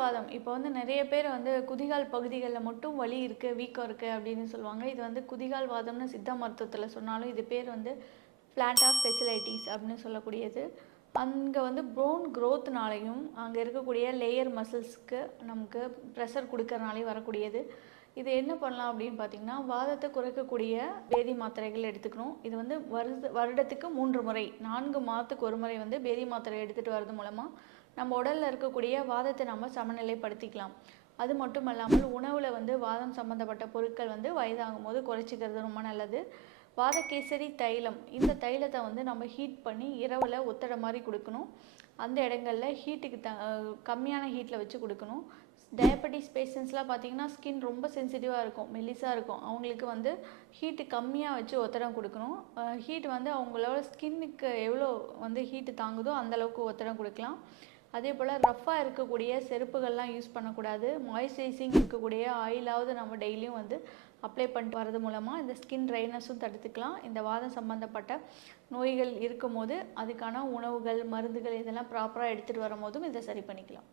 வாதம் இப்போ வந்து நிறைய பேர் வந்து குதிகால் பகுதிகளில் மட்டும் வலி இருக்குது, வீக்கம் இருக்குது அப்படின்னு சொல்லுவாங்க. இது வந்து குதிகால் வாதம்னு சித்தா மருத்துவத்தில் சொன்னாலும் இது பேர் வந்து பிளான்டார் ஃபெசிலைட்டிஸ் அப்படின்னு சொல்லக்கூடியது. அங்கே வந்து போன் க்ரோத்னாலையும் அங்கே இருக்கக்கூடிய லேயர் மசில்ஸ்க்கு நமக்கு ப்ரெஷர் கொடுக்கறனாலையும் வரக்கூடியது. இது என்ன பண்ணலாம் அப்படின்னு பார்த்தீங்கன்னா, வாதத்தை குறைக்கக்கூடிய பேதி மாத்திரைகள் எடுத்துக்கணும். இது வந்து வருடத்துக்கு 3 முறை 4 மாதத்துக்கு ஒரு முறை வந்து பேதி மாத்திரை எடுத்துகிட்டு வர்றது மூலமாக நம்ம உடலில் இருக்கக்கூடிய வாதத்தை நம்ம சமநிலைப்படுத்திக்கலாம். அது மட்டும் இல்லாமல் உணவில் வந்து வாதம் சம்மந்தப்பட்ட பொருட்கள் வந்து வயதாகும் போது குறைச்சிக்கிறது ரொம்ப நல்லது. வாதகேசரி தைலம், இந்த தைலத்தை வந்து நம்ம ஹீட் பண்ணி இரவில் ஒத்தடை மாதிரி கொடுக்கணும். அந்த இடங்களில் ஹீட்டுக்கு கம்மியான ஹீட்டில் வச்சு கொடுக்கணும். டயபெட்டிஸ் பேஷண்ட்ஸ்லாம் பார்த்தீங்கன்னா ஸ்கின் ரொம்ப சென்சிட்டிவாக இருக்கும், மெல்லிசாக இருக்கும். அவங்களுக்கு வந்து ஹீட்டு கம்மியாக வச்சு ஒத்தடம் கொடுக்கணும். ஹீட் வந்து அவங்களோட ஸ்கின்னுக்கு எவ்வளோ வந்து ஹீட்டு தாங்குதோ அந்தளவுக்கு ஒத்தடம் கொடுக்கலாம். அதே போல் ரஃப்பாக இருக்கக்கூடிய செருப்புகள்லாம் யூஸ் பண்ணக்கூடாது. மாய்ஸ்சரைசிங் இருக்கக்கூடிய ஆயிலாவது நம்ம டெய்லியும் வந்து அப்ளை பண்ணிட்டு வரது மூலமாக இந்த ஸ்கின் ட்ரைனஸும் தடுத்துக்கலாம். இந்த வாதம் சம்மந்தப்பட்ட நோய்கள் இருக்கும் போது அதுக்கான உணவுகள், மருந்துகள் இதெல்லாம் ப்ராப்பராக எடுத்துகிட்டு வரும்போதும் இதை சரி பண்ணிக்கலாம்.